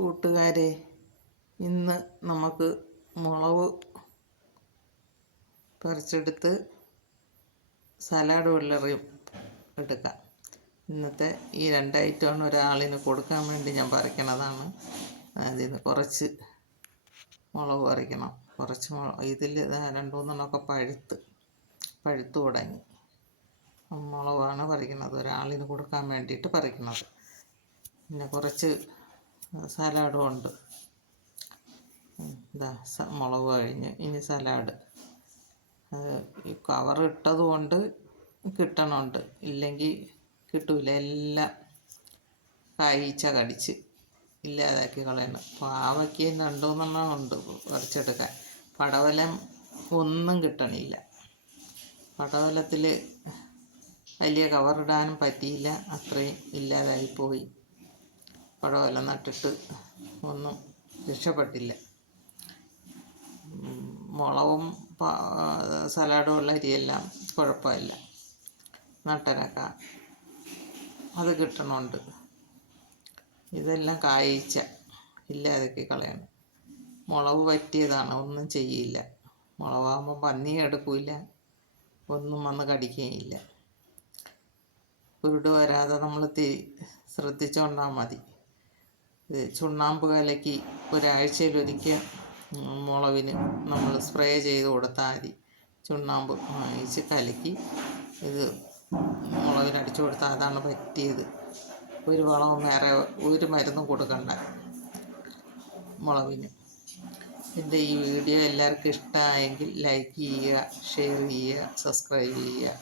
കൂട്ടുകാരെ, ഇന്ന് നമുക്ക് മുളക് പറിച്ചെടുത്ത് സലാഡ് വെള്ളറിയും എടുക്കാം. ഇന്നത്തെ ഈ 2 ഐറ്റമാണ് ഒരാളിന് കൊടുക്കാൻ വേണ്ടി ഞാൻ പറിക്കണതാണ്. അതിന് കുറച്ച് മുളക് പറിക്കണം. കുറച്ച് ഇതിൽ 2-3 പഴുത്ത് തുടങ്ങി. മുളകാണ് പറിക്കുന്നത്, ഒരാളിന് കൊടുക്കാൻ വേണ്ടിയിട്ട് പറിക്കുന്നത്. പിന്നെ കുറച്ച് സലാഡും ഉണ്ട്. ഇതാ മുളക് കഴിഞ്ഞ് ഇനി സലാഡ്. ഈ കവർ ഇട്ടത് കൊണ്ട് കിട്ടണുണ്ട്, ഇല്ലെങ്കിൽ കിട്ടൂല. എല്ലാം കായ്ച്ച കടിച്ച് ഇല്ലാതാക്കി കളയണം. പാവയ്ക്ക് 2-3 ഉണ്ട് പറിച്ചെടുക്കാൻ. പടവലം ഒന്നും കിട്ടണില്ല. പടവലത്തിൽ വലിയ കവറിടാനും പറ്റിയില്ല, അത്രയും ഇല്ലാതായിപ്പോയി. പടവലം നട്ടിട്ട് ഒന്നും രക്ഷപ്പെട്ടില്ല. മുളകും സലാഡും ഉള്ള അരിയെല്ലാം കുഴപ്പമില്ല, നട്ടനക്കാം അത് കിട്ടണുണ്ട്. ഇതെല്ലാം കായ്ച്ച ഇല്ലാതാക്കി കളയണം. മുളക് പറ്റിയതാണ്, ഒന്നും ചെയ്യില്ല. മുളകാകുമ്പോൾ പന്നി എടുക്കില്ല, ഒന്നും വന്ന് കടിക്കുകയില്ല. കുരുട് വരാതെ നമ്മൾ ശ്രദ്ധിച്ചുകൊണ്ടാൽ മതി. ചുണ്ണാമ്പ് കലക്കി ഒരാഴ്ചയിലൊരിക്കൽ മുളകിന് നമ്മൾ സ്പ്രേ ചെയ്ത് കൊടുത്താൽ മതി. ചുണ്ണാമ്പ് വാങ്ങിച്ച് കലക്കി ഇത് മുളകിനടിച്ചു കൊടുത്താൽ അതാണ് പറ്റിയത്. ഒരു വളവും വേറെ ഒരു മരുന്നും കൊടുക്കണ്ട മുളകിന്. എൻ്റെ ഈ വീഡിയോ എല്ലാവർക്കും ഇഷ്ടമായെങ്കിൽ ലൈക്ക് ചെയ്യുക, ഷെയർ ചെയ്യുക, സബ്സ്ക്രൈബ് ചെയ്യുക.